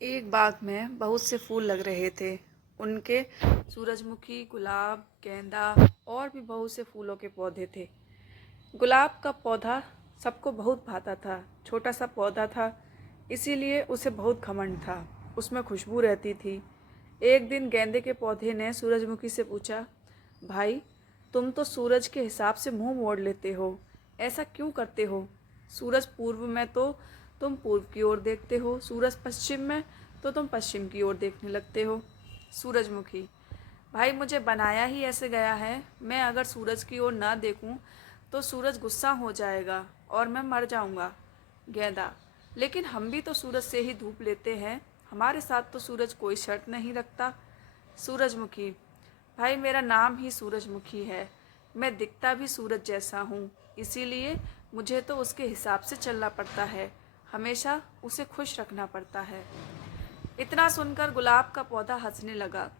एक बाग में बहुत से फूल लग रहे थे। उनके सूरजमुखी, गुलाब, गेंदा और भी बहुत से फूलों के पौधे थे। गुलाब का पौधा सबको बहुत भाता था। छोटा सा पौधा था, इसीलिए उसे बहुत घमंड था। उसमें खुशबू रहती थी। एक दिन गेंदे के पौधे ने सूरजमुखी से पूछा, भाई, तुम तो सूरज के हिसाब से मुंह मोड़ लेते हो, ऐसा क्यों करते हो? सूरज पूर्व में तो तुम पूर्व की ओर देखते हो, सूरज पश्चिम में तो तुम पश्चिम की ओर देखने लगते हो। सूरजमुखी, भाई, मुझे बनाया ही ऐसे गया है। मैं अगर सूरज की ओर ना देखूं तो सूरज गुस्सा हो जाएगा और मैं मर जाऊंगा। गेंदा, लेकिन हम भी तो सूरज से ही धूप लेते हैं, हमारे साथ तो सूरज कोई शर्त नहीं रखता। सूरजमुखी, भाई, मेरा नाम ही सूरजमुखी है। मैं दिखता भी सूरज जैसा हूँ, इसीलिए मुझे तो उसके हिसाब से चलना पड़ता है। हमेशा उसे खुश रखना पड़ता है। इतना सुनकर गुलाब का पौधा हंसने लगा।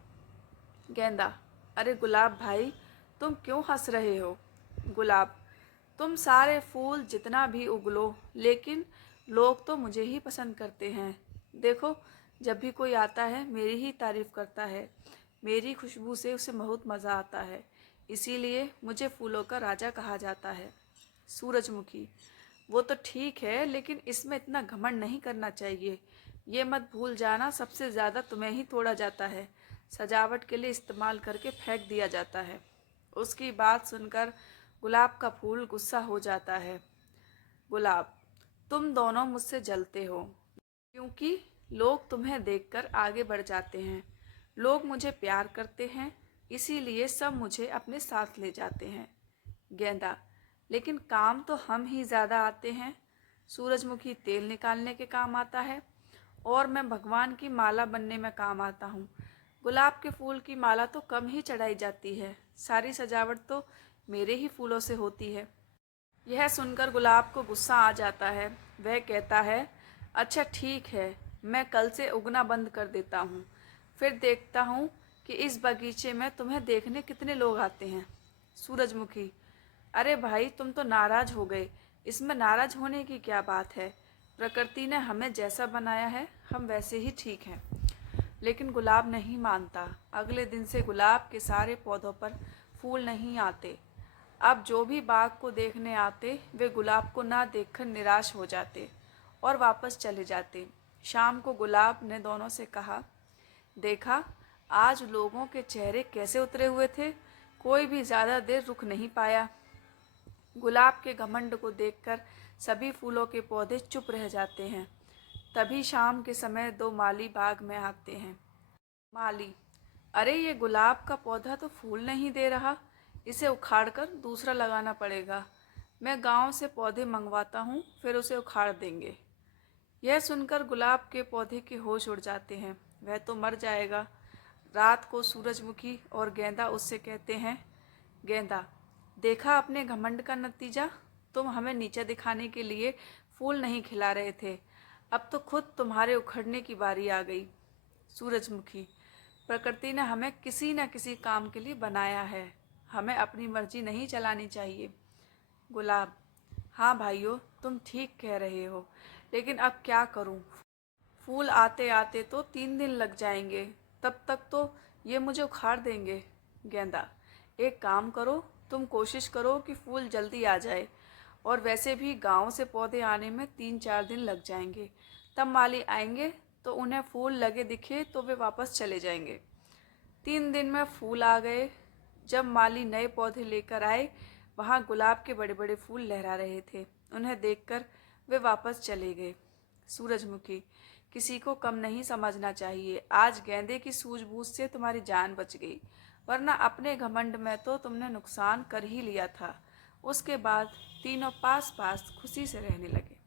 गेंदा, अरे गुलाब भाई, तुम क्यों हंस रहे हो? गुलाब, तुम सारे फूल जितना भी उगलो, लेकिन लोग तो मुझे ही पसंद करते हैं। देखो, जब भी कोई आता है मेरी ही तारीफ करता है। मेरी खुशबू से उसे बहुत मज़ा आता है, इसीलिए मुझे फूलों का राजा कहा जाता है। सूरजमुखी, वो तो ठीक है, लेकिन इसमें इतना घमंड नहीं करना चाहिए। ये मत भूल जाना, सबसे ज़्यादा तुम्हें ही तोड़ा जाता है, सजावट के लिए इस्तेमाल करके फेंक दिया जाता है। उसकी बात सुनकर गुलाब का फूल गुस्सा हो जाता है। गुलाब, तुम दोनों मुझसे जलते हो, क्योंकि लोग तुम्हें देखकर आगे बढ़ जाते हैं। लोग मुझे प्यार करते हैं, इसीलिए सब मुझे अपने साथ ले जाते हैं। गेंदा, लेकिन काम तो हम ही ज़्यादा आते हैं। सूरजमुखी तेल निकालने के काम आता है और मैं भगवान की माला बनने में काम आता हूँ। गुलाब के फूल की माला तो कम ही चढ़ाई जाती है, सारी सजावट तो मेरे ही फूलों से होती है। यह सुनकर गुलाब को गुस्सा आ जाता है। वह कहता है, अच्छा ठीक है, मैं कल से उगना बंद कर देता हूँ। फिर देखता हूँ कि इस बगीचे में तुम्हें देखने कितने लोग आते हैं। सूरजमुखी, अरे भाई, तुम तो नाराज हो गए। इसमें नाराज होने की क्या बात है? प्रकृति ने हमें जैसा बनाया है, हम वैसे ही ठीक हैं। लेकिन गुलाब नहीं मानता। अगले दिन से गुलाब के सारे पौधों पर फूल नहीं आते। अब जो भी बाग को देखने आते, वे गुलाब को ना देखकर निराश हो जाते और वापस चले जाते। शाम को गुलाब ने दोनों से कहा, देखा, आज लोगों के चेहरे कैसे उतरे हुए थे, कोई भी ज़्यादा देर रुक नहीं पाया। गुलाब के घमंड को देखकर सभी फूलों के पौधे चुप रह जाते हैं। तभी शाम के समय दो माली बाग में आते हैं। माली, अरे ये गुलाब का पौधा तो फूल नहीं दे रहा, इसे उखाड़कर दूसरा लगाना पड़ेगा। मैं गांव से पौधे मंगवाता हूँ, फिर उसे उखाड़ देंगे। यह सुनकर गुलाब के पौधे के होश उड़ जाते हैं, वह तो मर जाएगा। रात को सूरजमुखी और गेंदा उससे कहते हैं, गेंदा, देखा अपने घमंड का नतीजा? तुम हमें नीचा दिखाने के लिए फूल नहीं खिला रहे थे, अब तो खुद तुम्हारे उखड़ने की बारी आ गई। सूरजमुखी, प्रकृति ने हमें किसी न किसी काम के लिए बनाया है, हमें अपनी मर्जी नहीं चलानी चाहिए। गुलाब, हाँ भाइयों, तुम ठीक कह रहे हो, लेकिन अब क्या करूं? फूल आते आते तो 3 दिन लग जाएंगे, तब तक तो ये मुझे उखाड़ देंगे। गेंदा, एक काम करो, तुम कोशिश करो कि फूल जल्दी आ जाए, और वैसे भी गांव से पौधे आने में 3-4 दिन लग जाएंगे। तब माली आएंगे तो उन्हें फूल लगे दिखे तो वे वापस चले जाएंगे। 3 दिन में फूल आ गए। जब माली नए पौधे लेकर आए, वहाँ गुलाब के बड़े बड़े फूल लहरा रहे थे। उन्हें देखकर वे वापस चले गए। सूरजमुखी, किसी को कम नहीं समझना चाहिए। आज गेंदे की सूझबूझ से तुम्हारी जान बच गई, वरना अपने घमंड में तो तुमने नुकसान कर ही लिया था। उसके बाद तीनों पास पास खुशी से रहने लगे।